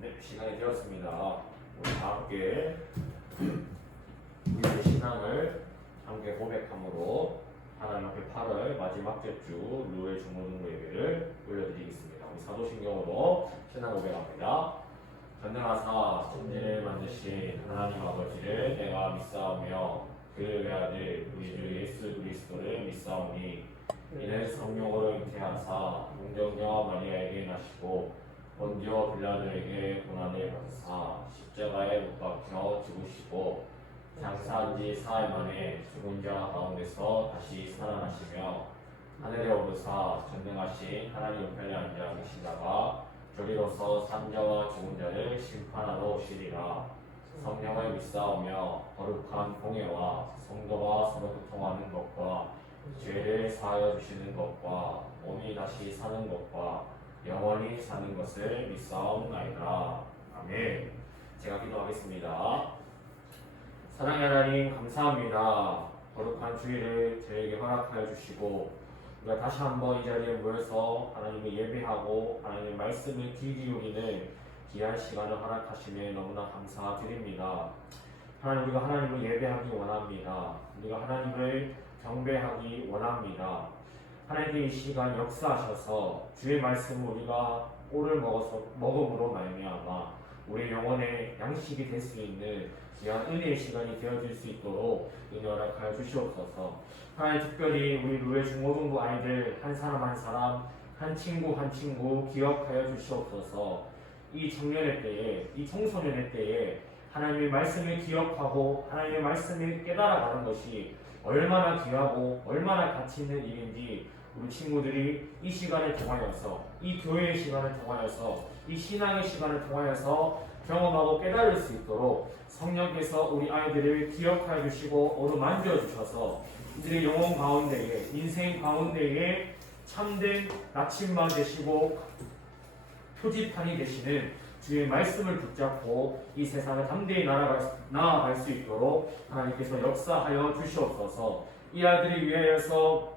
네, 시간이 되었습니다. 우리 다 함께 우리의 신앙을 함께 고백함으로 하나님 앞에 8월 마지막 제주 루의 중고등부 예배를 올려드리겠습니다. 우리 사도신경으로 신앙 고백합니다. 전능하사 천지를 만드신 하나님 아버지를 내가 믿사오며 그의 외아들 우리 주 예수 그리스도를 믿사오니 이는 성령으로 잉태하사 동정녀 마리아에게 나시고 본디오 빌라도에게 고난을 받으사 십자가에 못 박혀 죽으시고 장사한 지 사흘 만에 죽은 자 가운데서 다시 살아나시며 하늘에 오르사 전능하신 하나님 우편에 앉아 계시다가 저리로서 산자와 죽은 자를 심판하러 오시리라. 성령을 믿사오며 거룩한 공예와 성도와 서로 교통하는 것과 죄를 사하여 주시는 것과 몸이 다시 사는 것과 영원히 사는 것을 믿사옵나이다. 아멘. 제가 기도하겠습니다. 사랑의 하나님 감사합니다. 거룩한 주일을 저에게 허락하여 주시고 우리가 다시 한번 이 자리에 모여서 하나님을 예배하고 하나님의 말씀을 귀 기울이는 귀한 시간을 허락하시며 너무나 감사드립니다. 하나님, 우리가 하나님을 예배하기 원합니다. 우리가 하나님을 경배하기 원합니다. 하나님께 이 시간 역사하셔서 주의 말씀을 우리가 오를 먹음으로 말미암아 우리 영혼의 양식이 될 수 있는 귀한 은혜의 시간이 되어질 수 있도록 은혜 허락하여 주시옵소서. 하나님, 특별히 우리 루의 중고등부 아이들 한 사람 한 사람, 한 친구 기억하여 주시옵소서. 이 청년의 때에, 이 청소년의 때에 하나님의 말씀을 기억하고 하나님의 말씀을 깨달아가는 것이 얼마나 귀하고 얼마나 가치 있는 일인지 우리 친구들이 이 시간을 통하여서, 이 교회의 시간을 통하여서, 이 신앙의 시간을 통하여서 경험하고 깨달을 수 있도록 성령께서 우리 아이들을 기억하여 주시고 어루만져 주셔서 이들의 영혼 가운데에, 인생 가운데에 참된 나침반 되시고 표지판이 되시는 주의 말씀을 붙잡고 이 세상을 담대히 나아갈 수 있도록 하나님께서 역사하여 주시옵소서. 이 아이들을 위하여서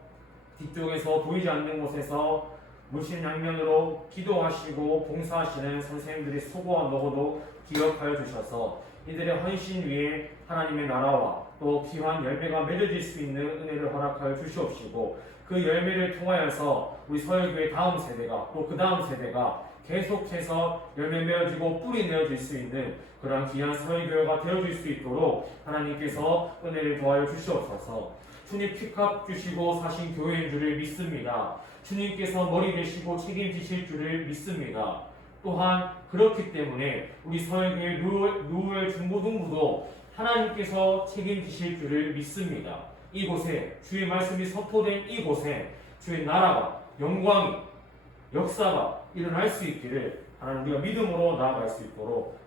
뒤쪽에서 보이지 않는 곳에서 물심양면으로 기도하시고 봉사하시는 선생님들의 수고와 노고도 기억하여 주셔서 이들의 헌신 위에 하나님의 나라와 또 귀한 열매가 맺어질 수 있는 은혜를 허락하여 주시옵시고 그 열매를 통하여서 우리 서울교회 다음 세대가 또 그 다음 세대가 계속해서 열매 맺어지고 뿌리 내어질 수 있는 그러한 귀한 서울교회가 되어질 수 있도록 하나님께서 은혜를 도와여 주시옵소서. 주님 픽업 주시고 사신 교회인 줄을 믿습니다. 주님께서 머리 되시고 책임지실 줄을 믿습니다. 또한 그렇기 때문에 우리 서울교회 루엘 중고등부도 하나님께서 책임지실 줄을 믿습니다. 이곳에 주의 말씀이 선포된 이곳에 주의 나라가 영광이 역사가 일어날 수 있기를 하나님 우리가 믿음으로 나아갈 수 있도록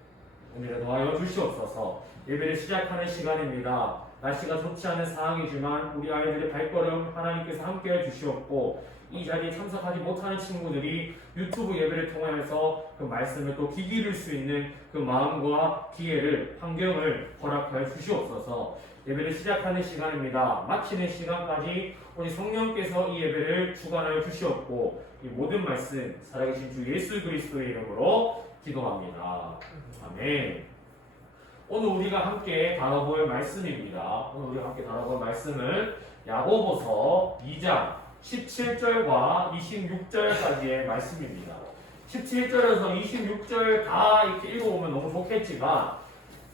은혜를 도와여 주시옵소서. 예배를 시작하는 시간입니다. 날씨가 좋지 않은 상황이지만 우리 아이들의 발걸음 하나님께서 함께해 주시옵고 이 자리에 참석하지 못하는 친구들이 유튜브 예배를 통하여서 그 말씀을 또 귀 기울일 수 있는 그 마음과 기회를, 환경을 허락하여 주시옵소서. 예배를 시작하는 시간입니다. 마치는 시간까지 우리 성령께서 이 예배를 주관하여 주시옵고 이 모든 말씀 살아계신 주 예수 그리스도의 이름으로 기도합니다. 아멘. 오늘 우리가 함께 다뤄볼 말씀입니다. 오늘 우리가 함께 다뤄볼 말씀은 야고보서 2장 17절과 26절까지의 말씀입니다. 17절에서 26절 다 이렇게 읽어보면 너무 좋겠지만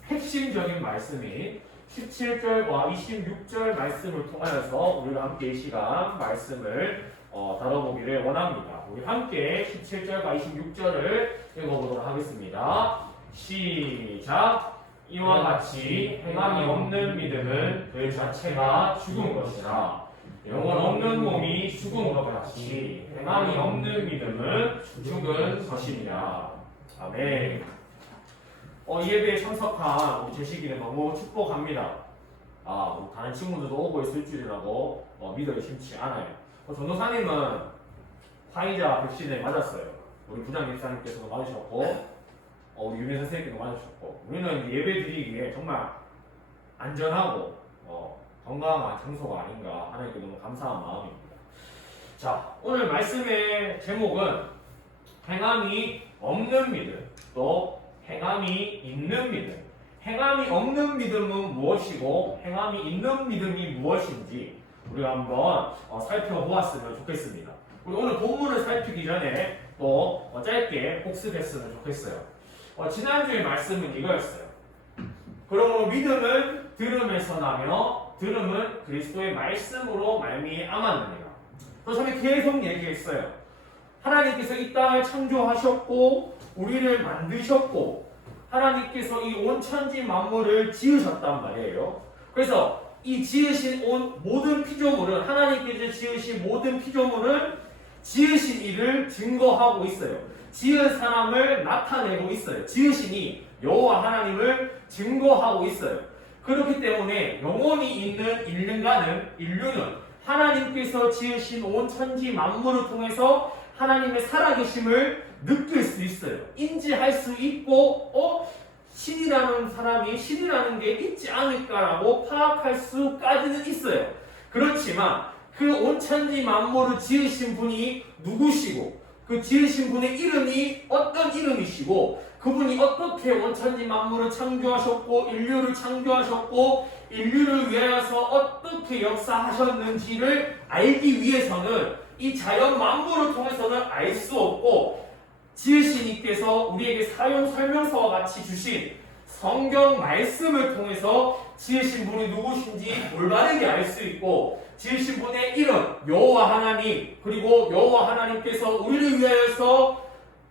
핵심적인 말씀인 17절과 26절 말씀을 통하여서 우리가 함께 이 시간 말씀을 다뤄보기를 원합니다. 우리 함께 17절과 26절을 읽어보도록 하겠습니다. 시작! 이와 같이 행함이 없는 믿음은 그 자체가 죽은 것이라. 영혼 없는 몸이 죽은 것 같이 행함이 없는 믿음은 죽은 것이니라. 아멘. 이 예배에 참석한 우리 제시기는 너무 축복합니다. 우리 다른 친구들도 오고 있을 줄이라고 믿어 의심치 않아요. 전도사님은 화이자 백신을 맞았어요. 우리 부장 목사님께서도 맞으셨고 우리 유민 선생님께도 맞으셨고 우리는 예배 드리기에 정말 안전하고 건강한 장소가 아닌가 하나님께 너무 감사한 마음입니다. 자, 오늘 말씀의 제목은 행함이 없는 믿음. 또 행함이 있는 믿음. 행함이 없는 믿음은 무엇이고 행함이 있는 믿음이 무엇인지 우리가 한번 살펴보았으면 좋겠습니다. 우리 오늘 본문을 살피기 전에 또 짧게 복습했으면 좋겠어요. 지난주의 말씀은 이거였어요. 그러므로 믿음은 들음에서 나며 들음은 그리스도의 말씀으로 말미암았느니라. 그래서 계속 얘기했어요. 하나님께서 이 땅을 창조하셨고 우리를 만드셨고 하나님께서 이 온 천지 만물을 지으셨단 말이에요. 그래서 이 지으신 온 모든 피조물은 하나님께서 지으신 모든 피조물은 지으신 이를 증거하고 있어요. 지은 사람을 나타내고 있어요. 지으신이 여호와 하나님을 증거하고 있어요. 그렇기 때문에 영원히 있는 인류는 하나님께서 지으신 온 천지 만물을 통해서 하나님의 살아계심을 느낄 수 있어요. 인지할 수 있고 신이라는 사람이 신이라는 게 있지 않을까라고 파악할 수까지는 있어요. 그렇지만 그 온 천지 만물을 지으신 분이 누구시고 그 지으신 분의 이름이 어떤 이름이시고 그분이 어떻게 온 천지 만물을 창조하셨고 인류를 창조하셨고 인류를 위하여서 어떻게 역사하셨는지를 알기 위해서는 이 자연 만물을 통해서는 알 수 없고 지으신 이께서 우리에게 사용 설명서와 같이 주신 성경 말씀을 통해서 지으신 분이 누구신지 올바르게 알 수 있고 지으신 분의 이름 여호와 하나님 그리고 여호와 하나님께서 우리를 위하여서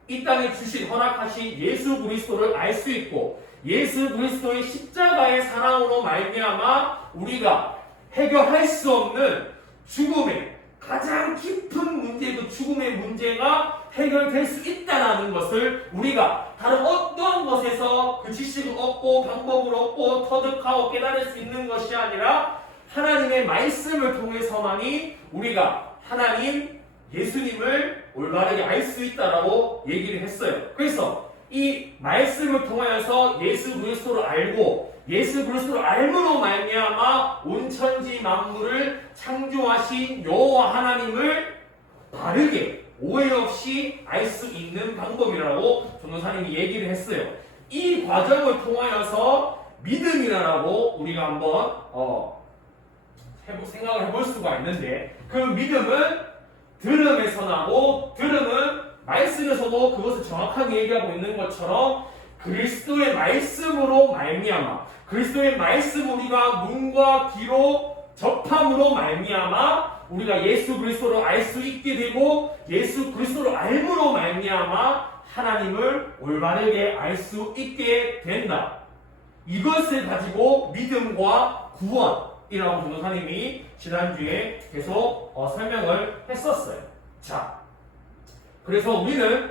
이 땅에 주신 허락하신 예수 그리스도를 알 수 있고 예수 그리스도의 십자가의 사랑으로 말미암아 우리가 해결할 수 없는 죽음의 가장 깊은 문제, 그 죽음의 문제가 해결될 수 있다는 것을 우리가 다른 어떠한 것에서 그 지식을 얻고 방법을 얻고 터득하고 깨달을 수 있는 것이 아니라 하나님의 말씀을 통해서만이 우리가 하나님, 예수님을 올바르게 알 수 있다라고 얘기를 했어요. 그래서 이 말씀을 통하여서 예수 그리스도를 알고 예수 그리스도를 알므로 말미암아 온 천지 만물을 창조하신 여호와 하나님을 바르게 오해 없이 알 수 있는 방법이라고 전도사님이 얘기를 했어요. 이 과정을 통하여서 믿음이라고 우리가 한번 생각을 해볼 수가 있는데 그 믿음은 들음에서 나고 들음은 말씀에서도 그것을 정확하게 얘기하고 있는 것처럼 그리스도의 말씀으로 말미암아 그리스도의 말씀 우리가 눈과 귀로 접함으로 말미암아 우리가 예수 그리스도를 알 수 있게 되고 예수 그리스도를 알므로 말미암아 하나님을 올바르게 알 수 있게 된다. 이것을 가지고 믿음과 구원이라고 전도사님이 지난주에 계속 설명을 했었어요. 자, 그래서 우리는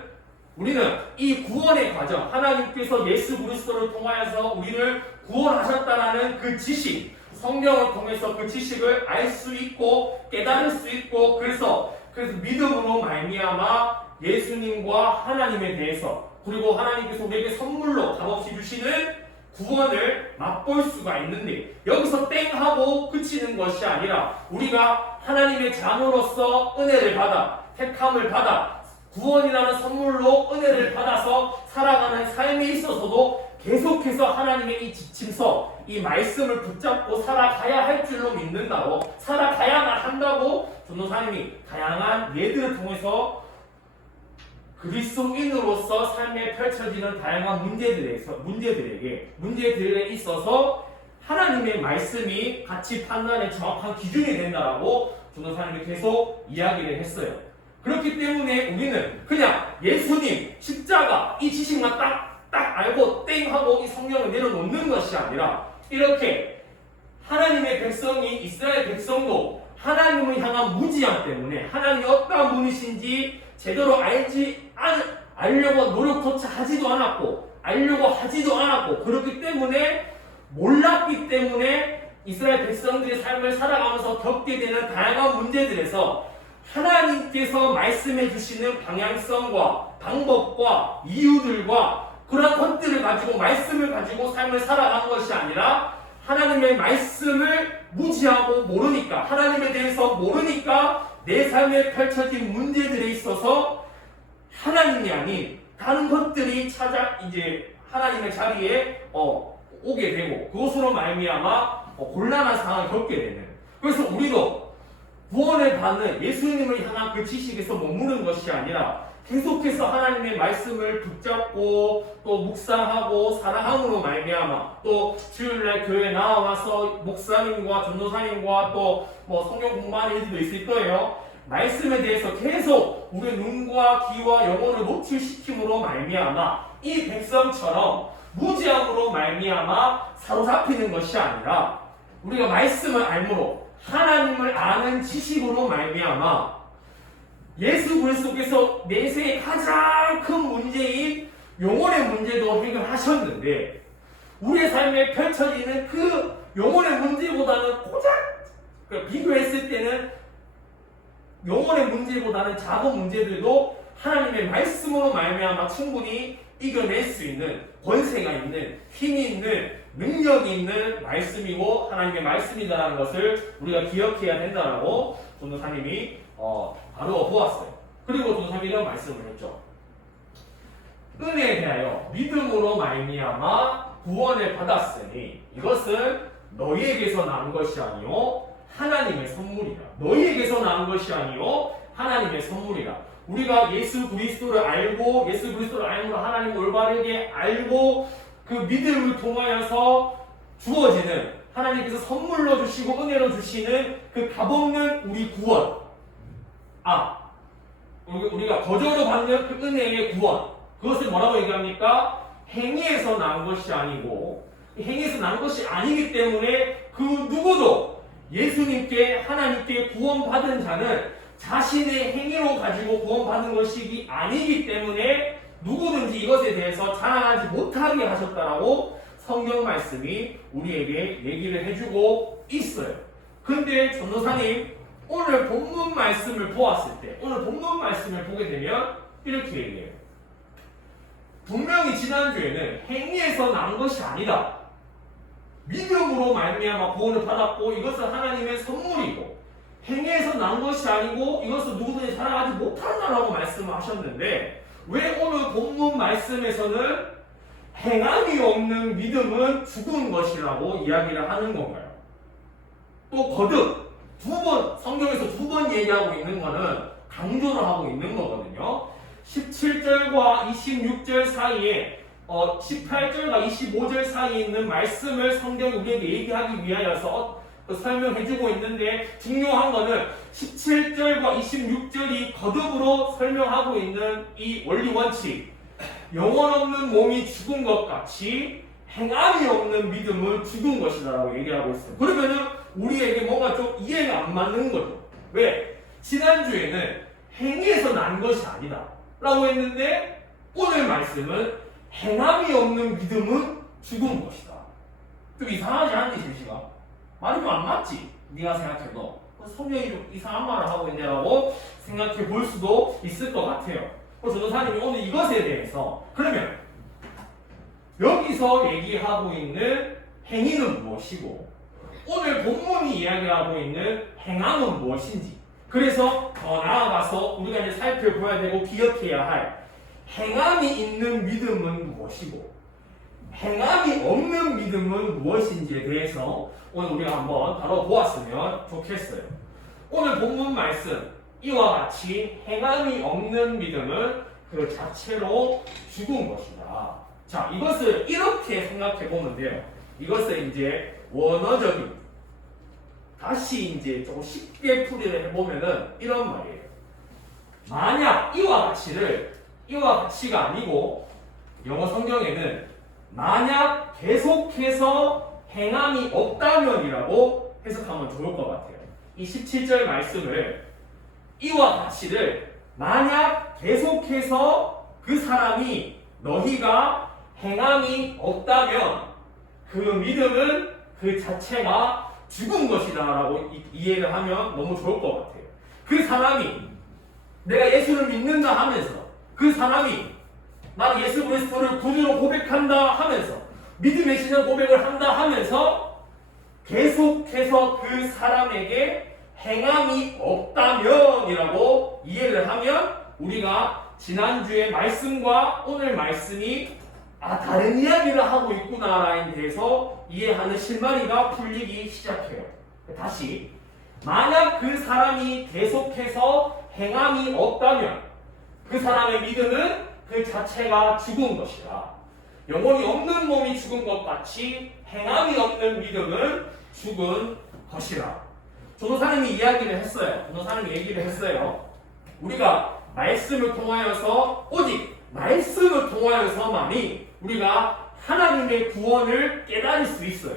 이 구원의 과정, 하나님께서 예수 그리스도를 통하여서 우리를 구원하셨다라는 그 지식, 성경을 통해서 그 지식을 알 수 있고 깨달을 수 있고 그래서 믿음으로 말미암아 예수님과 하나님에 대해서 그리고 하나님께서 우리에게 선물로 값없이 주시는 구원을 맛볼 수가 있는데 여기서 땡 하고 그치는 것이 아니라 우리가 하나님의 자녀로서 은혜를 받아 택함을 받아 구원이라는 선물로 은혜를 받아서 살아가는 삶에 있어서도 계속해서 하나님의 이 지침서, 이 말씀을 붙잡고 살아가야 할 줄로 믿는다고 살아가야만 한다고 전도사님이 다양한 예들을 통해서 그리스도인으로서 삶에 펼쳐지는 다양한 문제들에 있어서 하나님의 말씀이 가치 판단의 정확한 기준이 된다라고 전도사님이 계속 이야기를 했어요. 그렇기 때문에 우리는 그냥 예수님, 십자가 이 지식만 딱 알고 땡 하고 이 성경을 내려놓는 것이 아니라 이렇게 하나님의 백성이 이스라엘 백성도 하나님을 향한 무지함 때문에 하나님이 어떠한 분이신지 제대로 알려고 노력조차 하지도 않았고 알려고 하지도 않았고 그렇기 때문에 몰랐기 때문에 이스라엘 백성들의 삶을 살아가면서 겪게 되는 다양한 문제들에서 하나님께서 말씀해 주시는 방향성과 방법과 이유들과 그런 것들을 가지고 말씀을 가지고 삶을 살아가는 것이 아니라 하나님의 말씀을 무지하고 모르니까 하나님에 대해서 모르니까 내 삶에 펼쳐진 문제들에 있어서 하나님이 아닌 다른 것들이 이제 하나님의 자리에 오게 되고 그것으로 말미암아 곤란한 상황을 겪게 되는. 그래서 우리도 구원을 받는 예수님을 향한 그 지식에서 머무는 것이 아니라 계속해서 하나님의 말씀을 붙잡고 또 묵상하고 사랑함으로 말미암아 또 주일날 교회에 나와서 목사님과 전도사님과 또 뭐 성경 공부하는 일들도 있을 거예요. 말씀에 대해서 계속 우리의 눈과 귀와 영혼을 노출시킴으로 말미암아 이 백성처럼 무지함으로 말미암아 사로잡히는 것이 아니라 우리가 말씀을 알므로 하나님을 아는 지식으로 말미암아 예수 그리스도께서 내세의 가장 큰 문제인 영혼의 문제도 해결하셨는데 우리의 삶에 펼쳐지는 그 영혼의 문제보다는 고작 비교했을 때는 영혼의 문제보다는 작은 문제들도 하나님의 말씀으로 말미암아 충분히 이겨낼 수 있는 권세가 있는 힘이 있는 능력이 있는 말씀이고 하나님의 말씀이다라는 것을 우리가 기억해야 된다라고 전도사님이 바로 보았어요. 그리고 전도사님이 이런 말씀을 했죠. 은혜에 대하여 믿음으로 말미암아 구원을 받았으니 이것은 너희에게서 난 것이 아니요 하나님의 선물이라. 너희에게서 난 것이 아니요 하나님의 선물이라. 우리가 예수 그리스도를 알고 예수 그리스도를 알므로 하나님을 올바르게 알고 그 믿음을 통하여서 주어지는 하나님께서 선물로 주시고 은혜로 주시는 그 값없는 우리 구원. 우리가 거저로 받는 그 은혜의 구원. 그것을 뭐라고 얘기합니까? 행위에서 난 것이 아니고 행위에서 난 것이 아니기 때문에 그 누구도 예수님께 하나님께 구원받은 자는 자신의 행위로 가지고 구원받은 것이 아니기 때문에 누구든지 이것에 대해서 자랑하지 못하게 하셨다라고 성경 말씀이 우리에게 얘기를 해주고 있어요. 근데 전도사님 오늘 본문 말씀을 보았을 때 오늘 본문 말씀을 보게 되면 이렇게 얘기해요. 분명히 지난주에는 행위에서 난 것이 아니다. 믿음으로 말미암아 구원을 받았고 이것은 하나님의 선물이고 행위에서 난 것이 아니고 이것은 누구든지 자랑하지 못한다라고 말씀을 하셨는데 왜 오늘 본문 말씀에서는 행함이 없는 믿음은 죽은 것이라고 이야기를 하는 건가요? 또 거듭 성경에서 두 번 얘기하고 있는 거는 강조를 하고 있는 거거든요. 17절과 26절 사이에 18절과 25절 사이에 있는 말씀을 성경이 우리에게 얘기하기 위하여서 설명해주고 있는데 중요한 거는 17절과 26절이 거듭으로 설명하고 있는 이 원리 원칙. 영혼 없는 몸이 죽은 것 같이 행함이 없는 믿음은 죽은 것이다 라고 얘기하고 있어요. 그러면은 우리에게 뭔가 좀 이해가 안 맞는 거죠. 왜? 지난주에는 행위에서 난 것이 아니다 라고 했는데 오늘 말씀은 행함이 없는 믿음은 죽은 것이다. 좀 이상하지 않니 제시가? 말이 좀 안 맞지? 네가 생각해도 성경이 좀 이상한 말을 하고 있네라고 생각해 볼 수도 있을 것 같아요. 전도사님이 오늘 이것에 대해서 그러면 여기서 얘기하고 있는 행위는 무엇이고 오늘 본문이 이야기하고 있는 행함은 무엇인지 그래서 더 나아가서 우리가 이제 살펴봐야 되고 기억해야 할 행함이 있는 믿음은 무엇이고 행함이 없는 믿음은 무엇인지에 대해서 오늘 우리가 한번 다뤄보았으면 좋겠어요. 오늘 본문 말씀 이와 같이 행함이 없는 믿음은 그 자체로 죽은 것이다. 자, 이것을 이렇게 생각해 보면 돼요. 이것을 이제 원어적인 다시 이제 조금 쉽게 풀이를 해보면은 이런 말이에요. 만약 이와 같이가 아니고 영어 성경에는 만약 계속해서 행함이 없다면이라고 해석하면 좋을 것 같아요. 이 17절 말씀을 이와 같이를 만약 계속해서 그 사람이 너희가 행함이 없다면 그 믿음은 그 자체가 죽은 것이다 라고 이해를 하면 너무 좋을 것 같아요. 그 사람이 내가 예수를 믿는다 하면서 그 사람이 나는 예수 그리스도를 구주로 고백한다 하면서 믿음의 신앙 고백을 한다 하면서 계속해서 그 사람에게 행함이 없다면이라고 이해를 하면 우리가 지난주의 말씀과 오늘 말씀이 다른 이야기를 하고 있구나라는 데서 이해하는 실마리가 풀리기 시작해요. 다시 만약 그 사람이 계속해서 행함이 없다면 그 사람의 믿음은 그 자체가 죽은 것이라. 영혼이 없는 몸이 죽은 것 같이 행함이 없는 믿음은 죽은 것이라. 전도사님이 이야기를 했어요. 전도사님이 얘기를 했어요. 우리가 말씀을 통하여서 오직 말씀을 통하여서만이 우리가 하나님의 구원을 깨달을 수 있어요.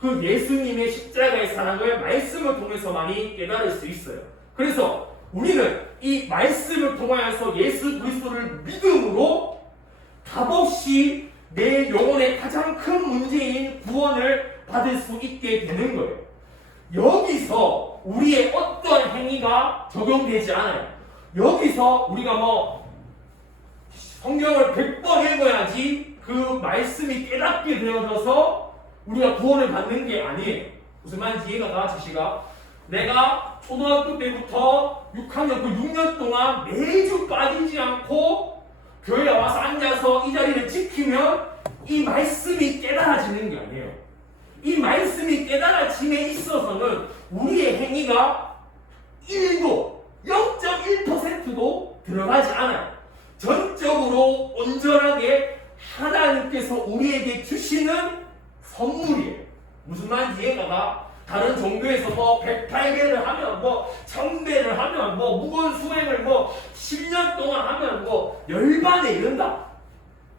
그 예수님의 십자가의 사랑을 말씀을 통해서만이 깨달을 수 있어요. 그래서 우리는 이 말씀을 통하여서 예수 그리스도를 믿음으로 값없이 내 영혼의 가장 큰 문제인 구원을 받을 수 있게 되는 거예요. 여기서 우리의 어떤 행위가 적용되지 않아요. 여기서 우리가 성경을 100번 읽어야지 그 말씀이 깨닫게 되어져서 우리가 구원을 받는 게 아니에요. 무슨 말인지 이해가 가, 제시가? 내가 초등학교 때부터 6학년, 그 6년 동안 매주 빠지지 않고 교회에 와서 앉아서 이 자리를 지키면 이 말씀이 깨달아지는 게 아니에요. 이 말씀이 깨달아짐에 있어서는 우리의 행위가 1도, 0.1%도 들어가지 않아요. 전적으로 온전하게 하나님께서 우리에게 주시는 선물이에요. 무슨 말인지 이해가 가? 다른 종교에서 108배를 하면 1000배를 하면 무건 수행을 10년 동안 하면 열반에 이른다.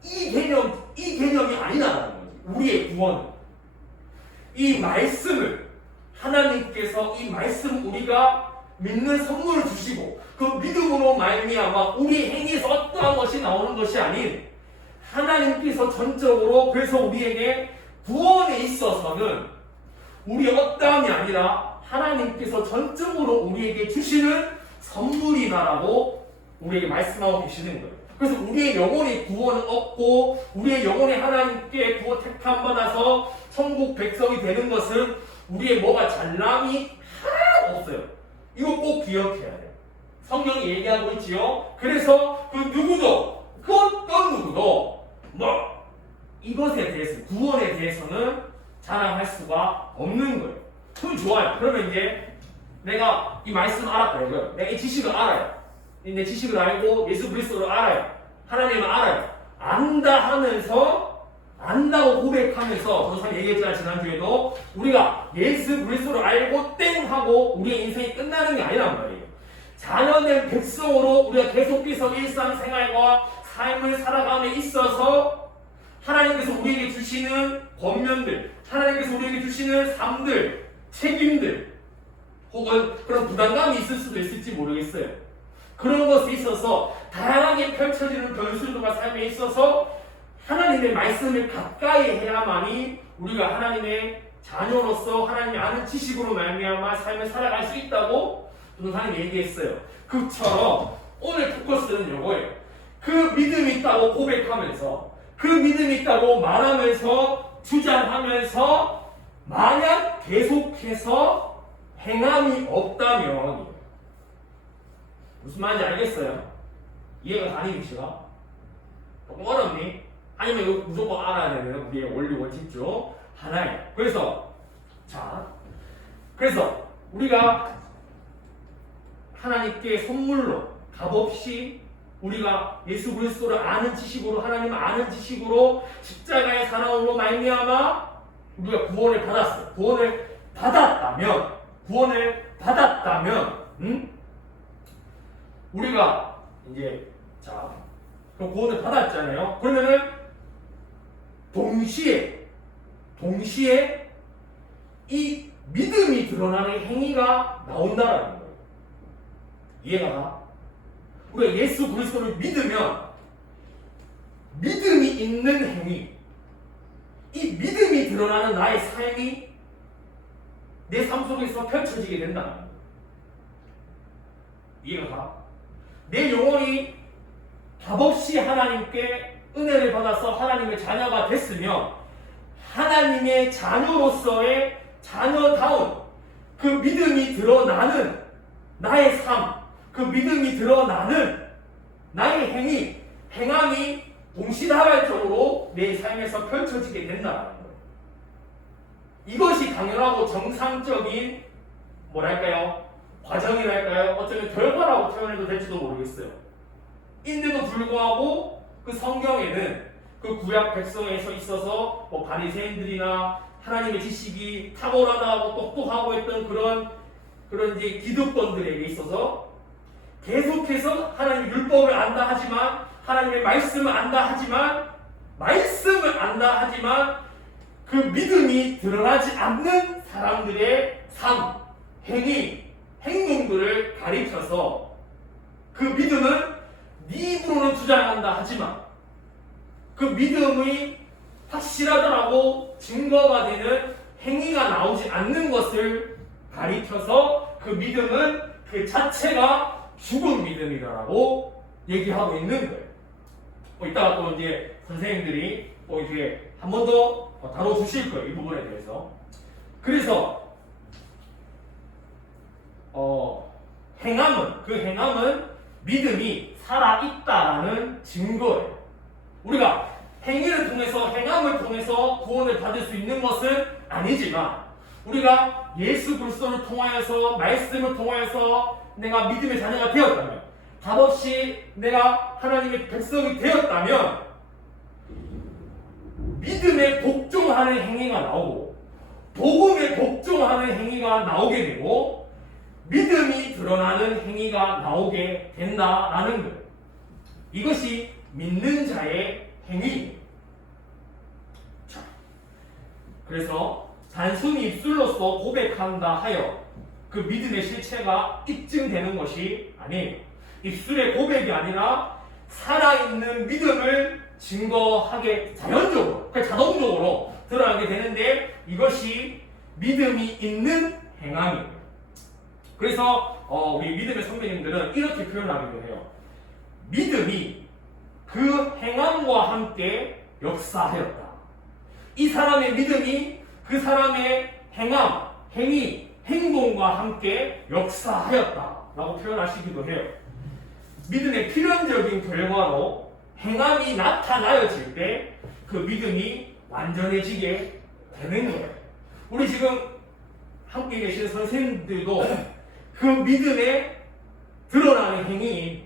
이 개념이 아니라는 거지. 우리의 구원은. 이 말씀을 하나님께서 이 말씀 우리가 믿는 선물을 주시고 그 믿음으로 말미암아 우리 행위에서 어떠한 것이 나오는 것이 아닌 하나님께서 전적으로 그래서 우리에게 구원에 있어서는 우리의 어떠함이 아니라 하나님께서 전적으로 우리에게 주시는 선물이다라고 우리에게 말씀하고 계시는 거예요. 그래서 우리의 영혼의 구원은 없고 우리의 영혼의 하나님께 구원 택함 받아서 천국 백성이 되는 것은 우리의 뭐가 잘남이 하나도 없어요. 이거 꼭 기억해야 돼요. 성경이 얘기하고 있지요. 그래서 그 누구도 그 어떤 누구도 이것에 대해서 구원에 대해서는 자랑할 수가 없는 거예요. 그럼 좋아요. 그러면 이제 내가 이 말씀 알았다. 내가 이 지식을 알아요. 내 지식을 알고 예수 그리스도를 알아요. 하나님을 알아요. 안다 하면서 안다고 고백하면서 전도사님 얘기했잖아요. 지난주에도 우리가 예수 그리스도를 알고 땡 하고 우리의 인생이 끝나는 게 아니란 말이에요. 자녀된 백성으로 우리가 계속해서 일상생활과 삶을 살아감에 있어서 하나님께서 우리에게 주시는 권면들, 하나님께서 우리에게 주시는 삶들, 책임들 혹은 그런 부담감이 있을 수도 있을지 모르겠어요. 그런 것에 있어서 다양하게 펼쳐지는 변수들과 삶에 있어서 하나님의 말씀을 가까이 해야만이 우리가 하나님의 자녀로서 하나님의 아는 지식으로 말미암아 삶을 살아갈 수 있다고 전도사님이 얘기했어요. 그처럼 오늘 포커스는 이거예요. 그 믿음이 있다고 고백하면서 그 믿음이 있다고 말하면서 주장하면서 만약 계속해서 행함이 없다면 무슨 말인지 알겠어요? 이해가 가니 씨가? 조금 어렵니? 아니면 이거 무조건 알아야 되는 우리의 원리 원칙 중 하나예요. 그래서 우리가 하나님께 선물로 값없이 우리가 예수 그리스도를 아는 지식으로 하나님을 아는 지식으로 십자가의 사랑으로 말미암아 우리가 구원을 받았어요. 구원을 받았다면 우리가 이제 그럼 구원을 받았잖아요. 그러면은 동시에 이 믿음이 드러나는 행위가 나온다라는 거예요. 이해가 가? 우리가 예수 그리스도를 믿으면 믿음이 있는 행위, 이 믿음이 드러나는 나의 삶이 내 삶 속에서 펼쳐지게 된다는 거예요. 이해가 가? 내 영혼이 값없이 하나님께 은혜를 받아서 하나님의 자녀가 됐으면 하나님의 자녀로서의 자녀다운 그 믿음이 드러나는 나의 삶, 그 믿음이 드러나는 나의 행함이 동시다발적으로 내 삶에서 펼쳐지게 된다는 거예요. 이것이 당연하고 정상적인 뭐랄까요? 과정이랄까요? 어쩌면 결과라고 표현해도 될지도 모르겠어요. 인데도 불구하고 그 성경에는 그 구약 백성에서 있어서 뭐 바리새인들이나 하나님의 지식이 탁월하다고 똑똑하고 했던 그런 이제 기득권들에게 있어서 계속해서 하나님의 율법을 안다 하지만 하나님의 말씀을 안다 하지만 그 믿음이 드러나지 않는 사람들의 삶, 행동들을 가리켜서 그 믿음은 네 입으로는 주장한다 하지만 그 믿음이 확실하다라고 증거가 되는 행위가 나오지 않는 것을 가리켜서 그 믿음은 그 자체가 죽은 믿음이다라고 얘기하고 있는 거예요. 이따가 또 이제 선생님들이 또 이제 한 번 더 다뤄주실 거예요. 이 부분에 대해서. 그래서 행함은 믿음이 살아있다라는 증거예요. 우리가 행함을 통해서 구원을 받을 수 있는 것은 아니지만 우리가 예수 그리스도를 통하여서 말씀을 통하여서 내가 믿음의 자녀가 되었다면 값없이 내가 하나님의 백성이 되었다면 믿음에 복종하는 행위가 나오고 복음에 복종하는 행위가 나오게 되고 믿음이 드러나는 행위가 나오게 된다라는 거예요. 이것이 믿는 자의 행위입니다. 자, 그래서 단순히 입술로서 고백한다 하여 그 믿음의 실체가 입증되는 것이 아니에요. 입술의 고백이 아니라 살아있는 믿음을 증거하게 자연적으로, 자동적으로 드러나게 되는데 이것이 믿음이 있는 행함이에요. 그래서 우리 믿음의 선배님들은 이렇게 표현하기도 해요. 믿음이 그 행함과 함께 역사하였다. 이 사람의 믿음이 그 사람의 행동과 함께 역사하였다 라고 표현하시기도 해요. 믿음의 필연적인 결과로 행함이 나타나여질 때 그 믿음이 완전해지게 되는 거예요. 우리 지금 함께 계신 선생님들도 그 믿음에 드러나는 행위,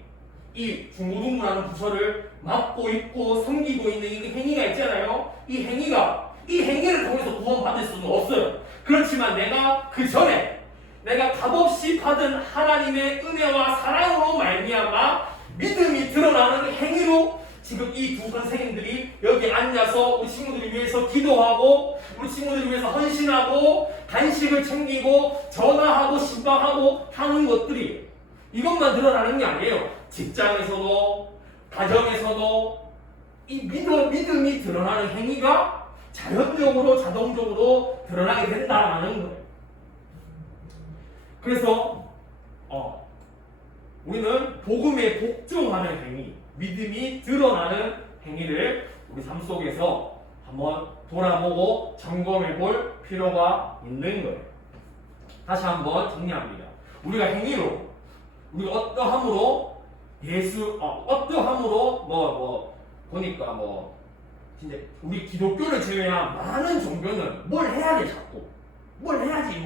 이 중고등부라는 부서를 맡고 있고 섬기고 있는 이 행위가 있잖아요. 이 행위를 통해서 구원받을 수는 없어요. 그렇지만 내가 그 전에 내가 값없이 받은 하나님의 은혜와 사랑으로 말미암아 믿음이 드러나는 행위로 지금 이 두 선생님들이 여기 앉아서 우리 친구들을 위해서 기도하고 우리 친구들을 위해서 헌신하고 간식을 챙기고 전화하고 신방하고 하는 것들이 이것만 드러나는 게 아니에요. 직장에서도 가정에서도 이 믿음이 드러나는 행위가 자연적으로 자동적으로 드러나게 된다는 거예요. 그래서 우리는 복음에 복종하는 행위, 믿음이 드러나는 행위를 우리 삶 속에서 한번 돌아보고 점검해 볼 필요가 있는 거예요. 다시 한번 정리합니다. 우리가 어떠함으로 보니까 진짜 우리 기독교를 제외한 많은 종교는 뭘 해야 돼 자꾸 뭘 해야지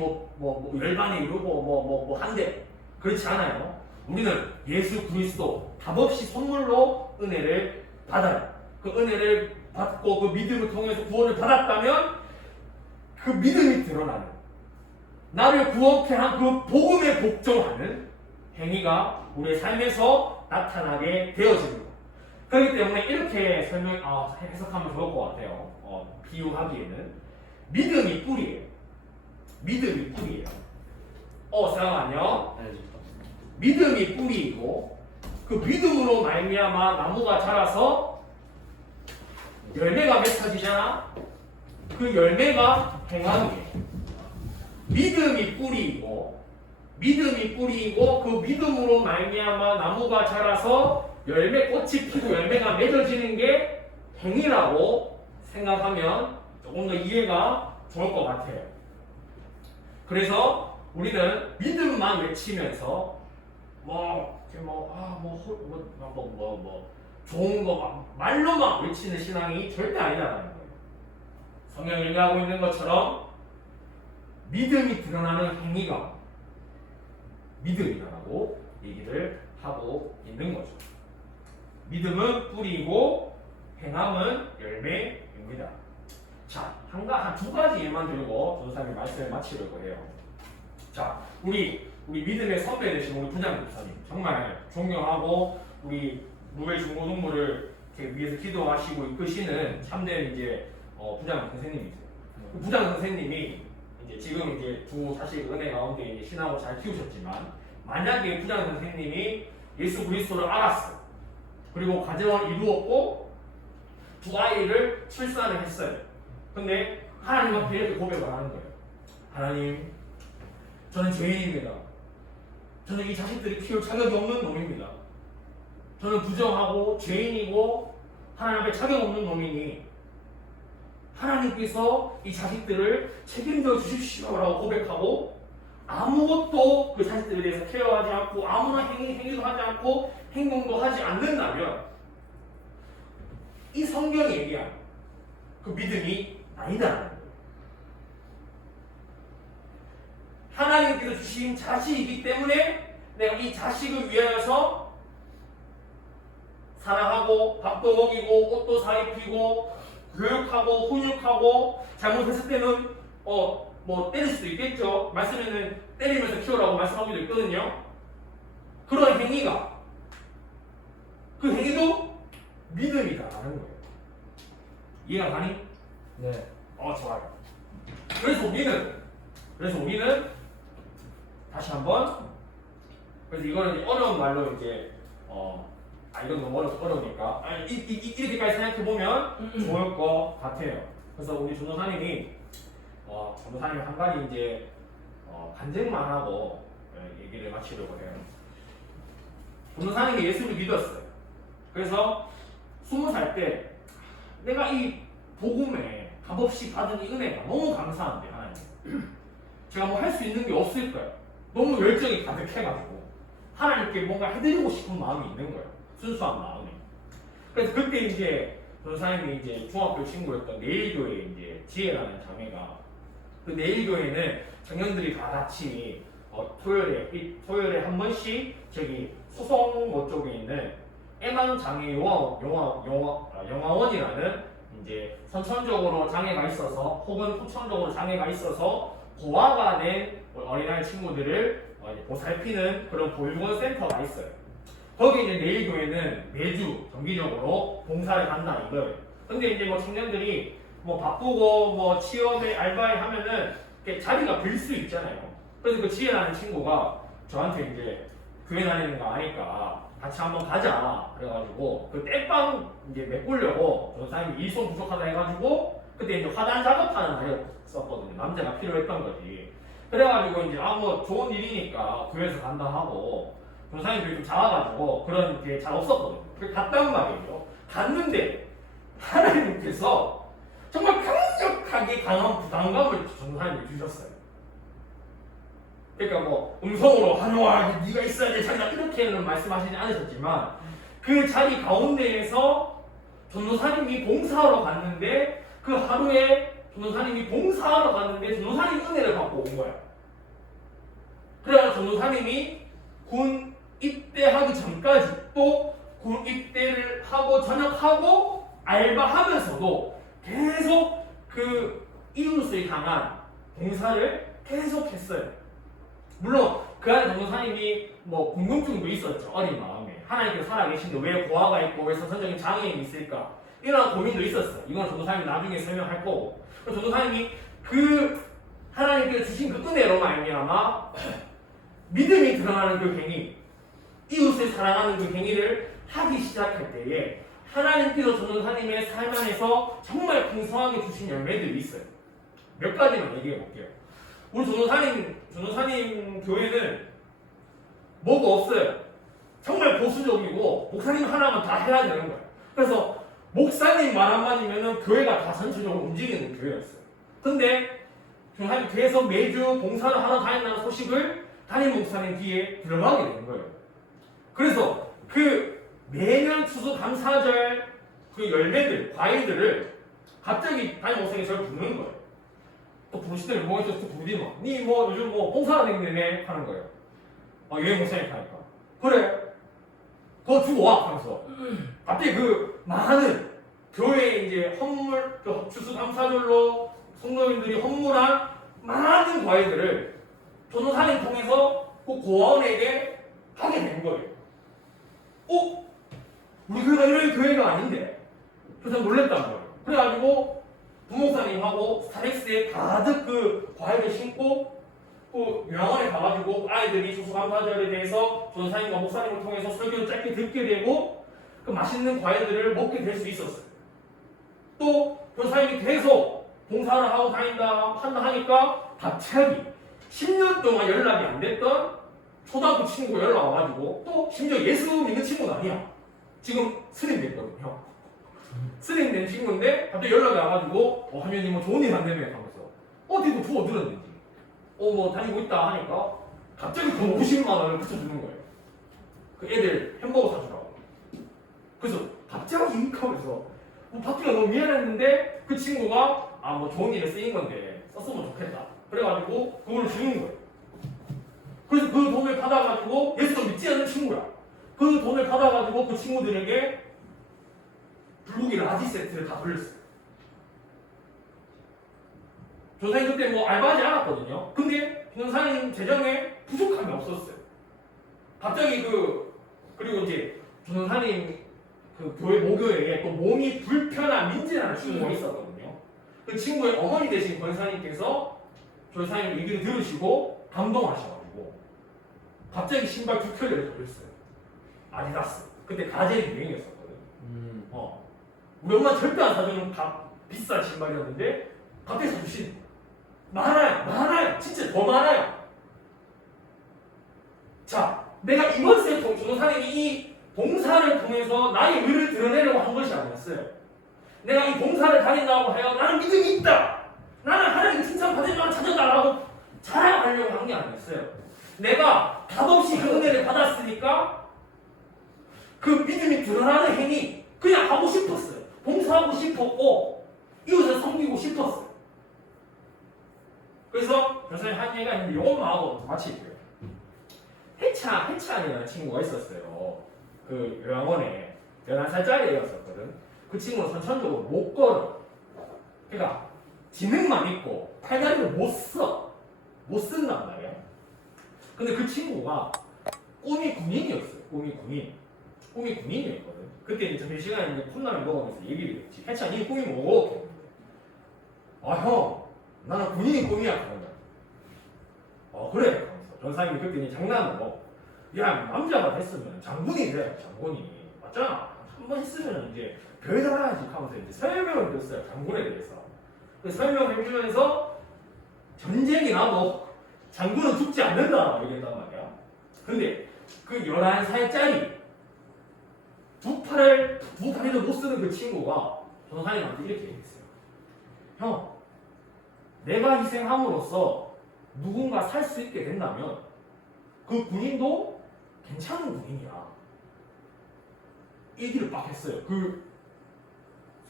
열반에 이루고 한데 그렇지 않아요. 우리는 예수 그리스도 값없이 선물로 은혜를 받아요. 그 은혜를 받고 그 믿음을 통해서 구원을 받았다면 그 믿음이 드러나는 나를 구원케 한 그 복음에 복종하는 행위가 우리의 삶에서 나타나게 되어집니다. 그렇기 때문에 이렇게 해석하면 좋을 것 같아요. 비유하기에는 믿음이 뿌리예요. 믿음이 뿌리예요. 잠깐만요. 믿음이 뿌리이고 그 믿음으로 말미암아 나무가 자라서 열매가 맺혀지잖아. 그 열매가 행함이에요. 믿음이 뿌리이고 그 믿음으로 말미암아 나무가 자라서 꽃이 피고 열매가 맺어지는 게 행위라고 생각하면 조금 더 이해가 좋을 것 같아요. 그래서 우리는 믿음만 외치면서 지금 좋은 거 말로 막 외치는 신앙이 절대 아니라는 거예요. 성경 얘기하고 있는 것처럼 믿음이 드러나는 행위가 믿음이라고 얘기를 하고 있는 거죠. 믿음은 뿌리고 행함은 열매입니다. 자, 한 두 가지 예만 들고 전도사님 말씀을 마치려고 해요. 자, 우리 믿음의 선배 되신 우리 부장 목사님 정말 존경하고 우리 무배 중고등부를 이렇게 위해서 기도하시고 이끄시는 참된 이제 부장 선생님이세요. 그 부장 선생님이 이제 지금 이제 두 사실 은혜 가운데 이제 신앙을 잘 키우셨지만 만약에 부장 선생님이 예수 그리스도를 알았어요. 그리고 가정을 이루었고 두 아이를 출산을 했어요. 근데 하나님 앞에 이렇게 고백을 하는 거예요. 하나님, 저는 죄인입니다. 저는 이 자식들이 키울 자격이 없는 놈입니다. 저는 부정하고 죄인이고 하나님 앞에 자격 없는 놈이니 하나님께서 이 자식들을 책임져 주십시오라고 고백하고 아무것도 그 자식들에 대해서 케어하지 않고 아무나 행위도 하지 않고 행동도 하지 않는다면 이 성경이 얘기한 그 믿음이 아니다라는 거예요. 하나님께서 주신 자식이기 때문에 내가 이 자식을 위하여서 사랑하고 밥도 먹이고 옷도 사입히고 교육하고 훈육하고 잘못했을 때는 때릴 수도 있겠죠. 말씀에는 때리면서 키우라고 말씀하기도 있거든요. 그런 행위가 그 행위도 믿음이다라는 거예요. 이해가 가니? 네. 좋아요. 그래서 우리는 다시 한번 그래서 이거는 이제 어려운 말로 이제 이건 너무 어려우니까 이렇게까지 생각해 보면 좋을 것 같아요. 그래서 우리 전도사님이 전도사님이 한 가지 이제 간증만 하고 얘기를 마치려고 해요. 전도사님이 예수를 믿었어요. 그래서 20살 때 내가 이 복음에 값없이 받은 이 은혜가 너무 감사한데 하나님 제가 뭐 할 수 있는 게 없을 거예요. 너무 열정이 가득해가지고 하나님께 뭔가 해드리고 싶은 마음이 있는 거예요. 순수한 마음이. 그래서 그때 이제 전도사님이 이제 중학교 친구였던 내일교회 이제 지혜라는 자매가 그 내일교회는 청년들이 다 같이 토요일에 한 번씩 저기 수성고 쪽에 있는 애망장애 영화원이라는 이제 선천적으로 장애가 있어서 혹은 후천적으로 장애가 있어서 고아가 된 어린아이 친구들을 보살피는 그런 보육원 센터가 있어요. 거기 이제 내일교회는 매주 정기적으로 봉사를 한다 이거예요. 근데 이제 청년들이 바쁘고 취업에 알바에 하면은 자리가 빌 수 있잖아요. 그래서 그 지혜라는 친구가 저한테 이제 교회 다니는 거 아니까 같이 한번 가자 그래가지고 그 땜빵 이제 메꾸려고 전사님이 일손 부족하다 해가지고 그때 이제 화단 작업하는 날이었거든요. 남자가 필요했던 거지. 그래가지고 이제 좋은 일이니까 교회에서 간다 하고 전사님들이 좀 작아가지고 그런 게 잘 없었거든요. 그래서 갔단 말이에요. 갔는데 하나님께서 정말 강력하게 강한 부담감을 전사님이 주셨어요. 그러니까 음성으로 환호하게 네가 있어야 돼 자기가 이렇게는 말씀하시지 않으셨지만 그 자리 가운데에서 전도사님이 봉사하러 갔는데 그 하루에 전도사님이 봉사하러 갔는데 전도사님 은혜를 받고 온 거야. 그래서 전도사님이 군 입대하기 전까지 또 군 입대를 하고 전역하고 알바하면서도 계속 그 이웃을 향한 봉사를 계속했어요. 물론 그 안에 전도사님이 궁금증도 있었죠. 어린 마음에 하나님께서 살아계신데 왜 고아가 있고 왜 선천적인 장애인이 있을까 이런 고민도 있었어요. 이건 전도사님이 나중에 설명할 거고. 그래서 전도사님이 그 하나님께서 주신 그 은혜로 말미암아 믿음이 드러나는 그 행위, 이웃을 사랑하는 그 행위를 하기 시작할 때에 하나님께서 전도사님의 삶 안에서 정말 풍성하게 주신 열매들이 있어요. 몇 가지만 얘기해 볼게요. 우리 전도사님 교회는 뭐가 없어요. 정말 보수적이고 목사님 하나만 다 해야 되는 거예요. 그래서 목사님 말 한마디면은 교회가 다 전체적으로 움직이는 교회였어요. 근데 전도사님 교회에서 매주 봉사를 하러 다닌다는 소식을 담임 목사님 뒤에 들어가게 되는 거예요. 그래서 그 매년 추수감사절 그 열매들, 과일들을 갑자기 담임 목사님이 저를 부르는 거예요. 또 부르시더니 뭐 있어서 또 부르지 마. 니 뭐 요즘 뭐 봉사가 되겠네 하는 거예요. 여행 목사님 하니까. 그래. 더 주고 와 하면서. 갑자기 그 많은 교회 이제 헌물, 그 추수감사절로 성도님들이 헌물한 많은 과일들을 전도사님 통해서 그 고아원에게 하게 된 거예요. 우리 교회가 이런 교회가 아닌데? 그래서 놀랬단 거예요. 그래가지고 부목사님하고 스타렉스에 가득 그 과일을 심고 그 요양원에 가가지고 아이들이 추수감사절에 대해서 전도사님과 목사님을 통해서 설교를 짧게 듣게 되고 그 맛있는 과일들을 먹게 될 수 있었어요. 또 전도사님이 계속 봉사를 하고 다닌다 하니까 갑자기 10년 동안 연락이 안 됐던 초등학교 친구 연락 와가지고 또 심지어 예수 믿는 친구는 아니야. 지금 스님 됐거든요. 스님 된 친구인데 갑자기 연락이 와가지고 하면님 뭐 좋은 일 안 되면 하면서 어디도 주워 들었는지 뭐 다니고 있다 하니까 갑자기 돈 50만 원을 붙여주는 거예요. 그 애들 햄버거 사주라고. 그래서 갑자기 하면서 받기가 너무 미안했는데 그 친구가 뭐 좋은 일에 쓰인 건데 썼으면 좋겠다. 그래가지고 그걸 주는 거예요. 그래서 그 돈을 받아가지고 예수도 믿지 않는 친구야. 그 돈을 받아가지고 그 친구들에게 불고기 라지 세트를 다 돌렸어요. 조사님 그때 뭐 알바하지 않았거든요. 근데 조사님 재정에 부족함이 없었어요. 갑자기 그리고 이제 조사님 그 교회 모교회에 또 몸이 불편한 민진하는 친구가 있었거든요. 그 친구의 어머니 되신 권사님께서 조사님 얘기를 들으시고 감동하셔가지고 갑자기 신발 2켤레를 돌렸어요. 아디다스. 그때 가젤이 유행이었었거든. 우리 엄마 절대 안 사주는 비싼 신발이었는데 갑자기 사주신 많아요. 진짜 더 많아요. 자, 내가 이것을 조사님이 이 봉사를 통해서 나의 의를 드러내려고 한 것이 아니었어요. 내가 이 봉사를 다닌다고 하여 나는 믿음이 있다. 나는 하나님 칭찬받을 만한 자녀다라고 자랑하려고 한 게 아니었어요. 내가 값없이 그 은혜를 받았으니까 그 믿음이 드러나는 행위 그냥 하고 싶었어요. 봉사하고 싶었고 이웃을 섬기고 싶었어요. 그래서 교수님 한 얘기가 있는데 이것만 하고 마칠게요. 해찬이라는 친구가 있었어요. 그 요양원에 11살짜리 애였었거든. 그 친구는 선천적으로 못 걸어. 그러니까 지능만 있고 팔다리를 못 쓴단 말이야. 근데 그 친구가 꿈이 군인이었어요. 꿈이 군인이었거든. 그때 이제 점심시간에 이제 컵라면 먹으면서 얘기를 했지. 해찬 이 꿈이 뭐고? 형, 나는 군인이 꿈이야. 그러면 그래. 하면서 전사님이 그때 이제 장난으로 야 남자가 됐으면 장군이 돼. 장군이 맞잖아. 한 번 했으면 이제 별을 하나씩 하면서 이제 설명을 드렸어요. 장군에 대해서. 그 설명을 해주면서 전쟁이 나도 장군은 죽지 않는다 얘기했단 말이야. 근데 그 11살짜리 두 다리를 못 쓰는 그 친구가 전사님한테 이렇게 얘기했어요. 형, 내가 희생함으로써 누군가 살 수 있게 된다면 그 군인도 괜찮은 군인이야. 얘기를 막 했어요. 그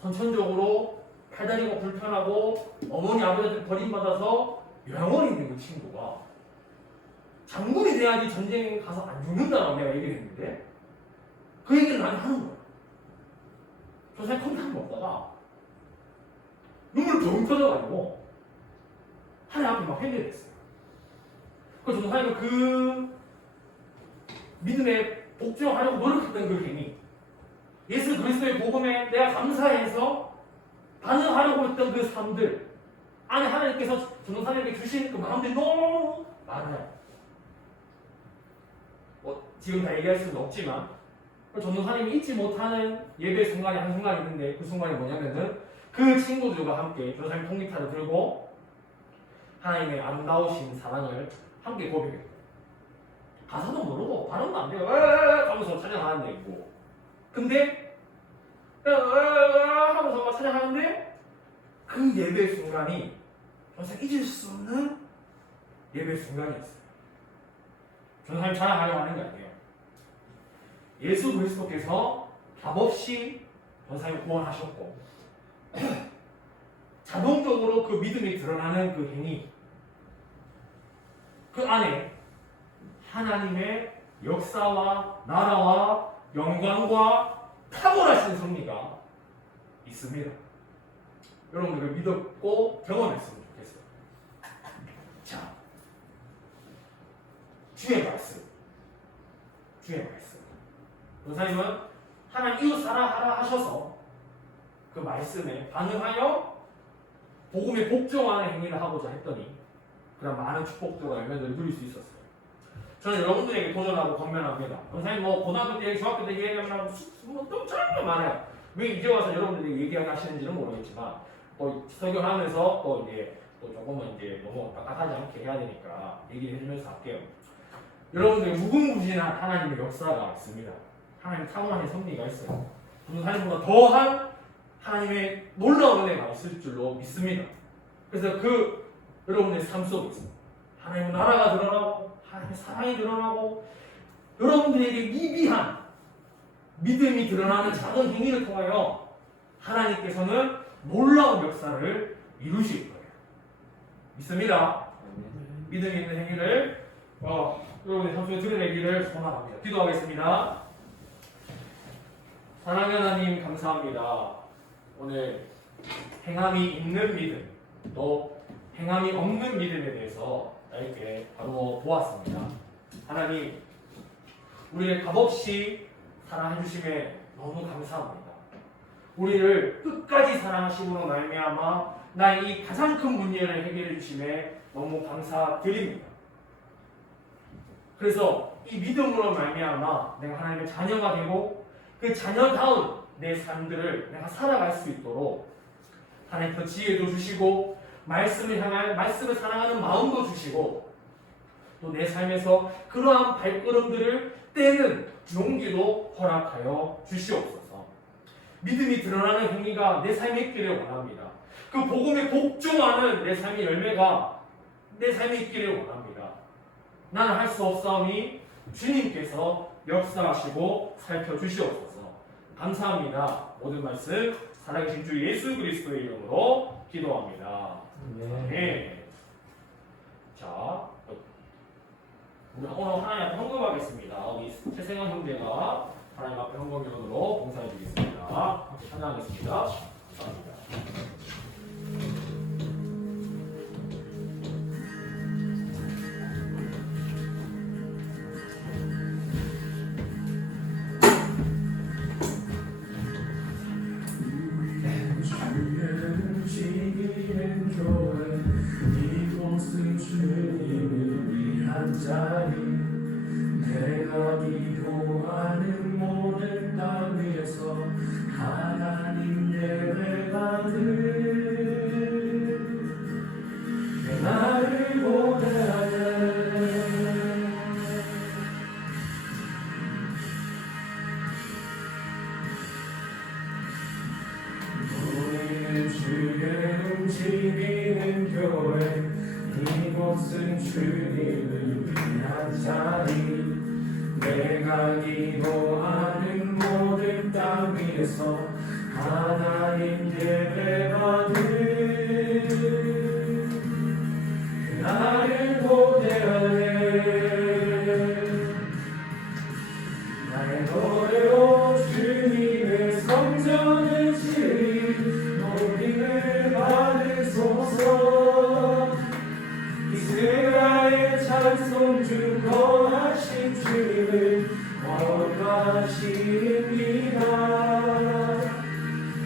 선천적으로 팔다리가 불편하고 어머니 아버지한테 버림받아서 요양원에 있는 그 친구가 장군이 돼야지 전쟁 가서 안 죽는다라고 내가 얘기를 했는데 그 얘기를 나한테 하는 거야. 조사님 컴퓨터 한번 먹다가 눈물 병 터져가지고 하나님 앞에 막 회개했어요. 그래서 조사님은 그 믿음에 복종하려고 노력했던 그 행위, 예수 그리스도의 복음에 내가 감사해서 반응하려고 했던 그 삶들 안에 하나님께서 전도사님에게 주신 그 마음들이 너무 많아요. 지금 다 얘기할 수는 없지만 전도사님이 잊지 못하는 예배 순간이 한 순간이 있는데 그 순간이 뭐냐면은 그 친구들과 함께 전도사님 통기타를 들고 하나님의 아름다우신 사랑을 함께 고백해요. 가사도 모르고 발음도 안 돼요. 하면서 찬양하는 데 있고 근데 하면서 막 찬양하는데 그 예배 순간이 전생 잊을 수 없는 예배 순간이었어요. 전사님 찬양하려고 하는 게 아니에요. 예수 그리스도께서 값없이 전사님 구원하셨고 자동적으로 그 믿음이 드러나는 그 행위 그 안에 하나님의 역사와 나라와 영광과 탁월하신 섭리가 있습니다. 여러분들 믿었고 경험했으면 좋겠어요. 자, 주의 말씀. 전사님은 하나님 이웃 사랑하라 하셔서 그 말씀에 반응하여 복음에 복종하는 행위를 하고자 했더니 그런 많은 축복들과 열매들을 누릴 수 있었어요. 저는 여러분들에게 도전하고 권면합니다. 전사님 뭐 고등학교 때, 중학교 때 얘기하면 엄청 많아요. 왜 이제 와서 여러분들이 얘기하게 하시는지는 모르겠지만 또 설교하면서 또 이제 또 조금은 이제 너무 딱딱하지 않게 해야 되니까 얘기를 해주면서 할게요. 여러분들 무궁무진한 하나님의 역사가 있습니다. 하나님 타고나는 섭리가 있어요. 전사님보다 더한 하나님의 놀라운 은혜가 있을 줄로 믿습니다. 그래서 그 여러분의 삶 속에 있습니다. 하나님의 나라가 드러나고 하나님의 사랑이 드러나고 여러분들에게 미비한 믿음이 드러나는 작은 행위를 통하여 하나님께서는 놀라운 역사를 이루실 거예요. 믿습니다. 믿음 있는 행위를 여러분의 삶 속에 드러내기를 소망합니다. 기도하겠습니다. 사랑하는 하나님 감사합니다. 오늘 행함이 있는 믿음 또 행함이 없는 믿음에 대해서 이렇게 바로 보았습니다. 하나님 우리를 값없이 사랑해 주심에 너무 감사합니다. 우리를 끝까지 사랑하심으로 말미암아 나의 이 가장 큰 문제를 해결해 주심에 너무 감사드립니다. 그래서 이 믿음으로 말미암아 내가 하나님의 자녀가 되고 그 자녀다운 내 삶들을 내가 살아갈 수 있도록 하나님께서 지혜도 주시고 말씀을 사랑하는 마음도 주시고 또 내 삶에서 그러한 발걸음들을 떼는 용기도 허락하여 주시옵소서. 믿음이 드러나는 행위가 내 삶에 있기를 원합니다. 그 복음에 복종하는 내 삶의 열매가 내 삶에 있기를 원합니다. 나는 할 수 없사오니 주님께서 역사하시고 살펴주시옵소서. 감사합니다. 모든 말씀 살아계신 주 예수 그리스도의 이름으로 기도합니다. 네. 자, 오늘 하나님 앞에 헌금하겠습니다. 우리 최생환 형제가 하나님 앞에 헌금으로 봉사해 주겠습니다. 함께 찬양하겠습니다. 감사합니다. 자리 내가 기도하는 모든 땅 위에서 하나님 예배받을 나를 보내하네. 우리는 주의 움직이는 교회 이곳은 주님을 위한 자리 내가 기도하는 모든 땅 위에서 하나님 예배받을 나를 보내하네. 나의 노래로 주님의 성전을 지리 높임을 받으소서. 이스라엘 찬송 중 거하신 주님을 원하십니다.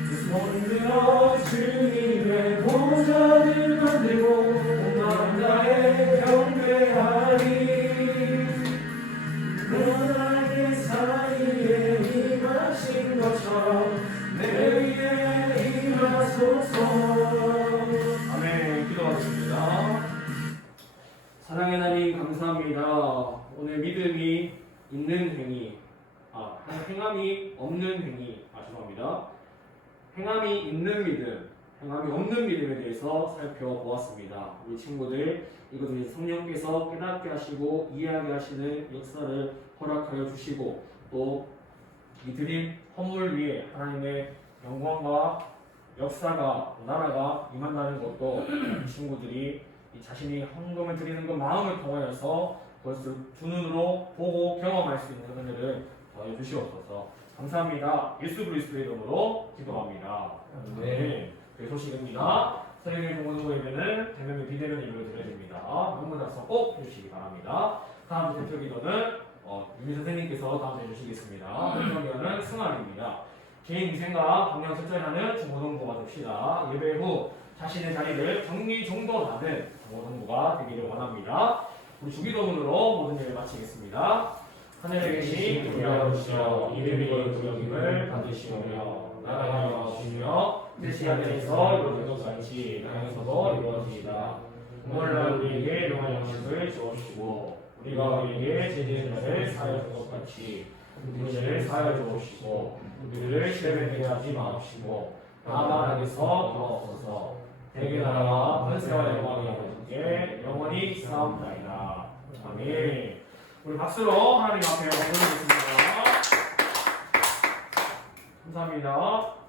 두 손 들어 주님의 보좌를 만들고 온 마음 다해 경배하리. 너나의 사이에 임하신 것처럼 내 위에 임하소서. 아멘. 기도하겠습니다. 사랑의 하나님 감사합니다. 오늘 믿음이 있는 행위, 행함이 없는 행위, 죄송합니다. 행함이 있는 믿음, 행함이 없는 믿음에 대해서 살펴보았습니다. 우리 친구들 이것을 성령께서 깨닫게 하시고 이해하게 하시는 역사를 허락하여 주시고 또 이 드린 헌물 위에 하나님의 영광과 역사가 나라가 임한다는 것도 이 친구들이 이 자신이 헌금을 드리는 그 마음을 통하여서 그것을 두 눈으로 보고 경험할 수 있는 은혜를 더해 주시옵소서. 감사합니다. 예수 그리스도의 이름으로 기도합니다. 네, 그 소식입니다. 설교의 중고등부 예배는 대면과 비대면 예배로 드려집니다. 명문 나서 꼭 해주시기 바랍니다. 다음 대표 기도는 유미 선생님께서 다음 해주시겠습니다. 대표 기도는 승환입니다. 개인 위생과 건강 철저히 하는 중고등부가 됩시다. 예배 후 자신의 자리를 정리정돈하는 중고등부가 되기를 원합니다. 우리 주기도문으로 모든 예배 마치겠습니다. 하늘에 계신 우리 아버지여, 이름이 거룩임을 받으시오며 나라가 임하시며 뜻이 하늘에서 이루어진 것 같이 땅에서도 이루어지이다. 오늘날 우리에게 일용할 양식을 주옵시고 우리가 우리에게 죄지은 자를 사하여 준 것 같이 우리 죄를 사하여 주옵시고 우리를 시험에 들게 하지 마옵시고 다만 악에서 구하옵소서. 대개 나라와 권세와 영광이 아버지께 영원히 있사옵나이다. 아멘. 우리 박수로 하나님 앞에 올려드리겠습니다. 감사합니다.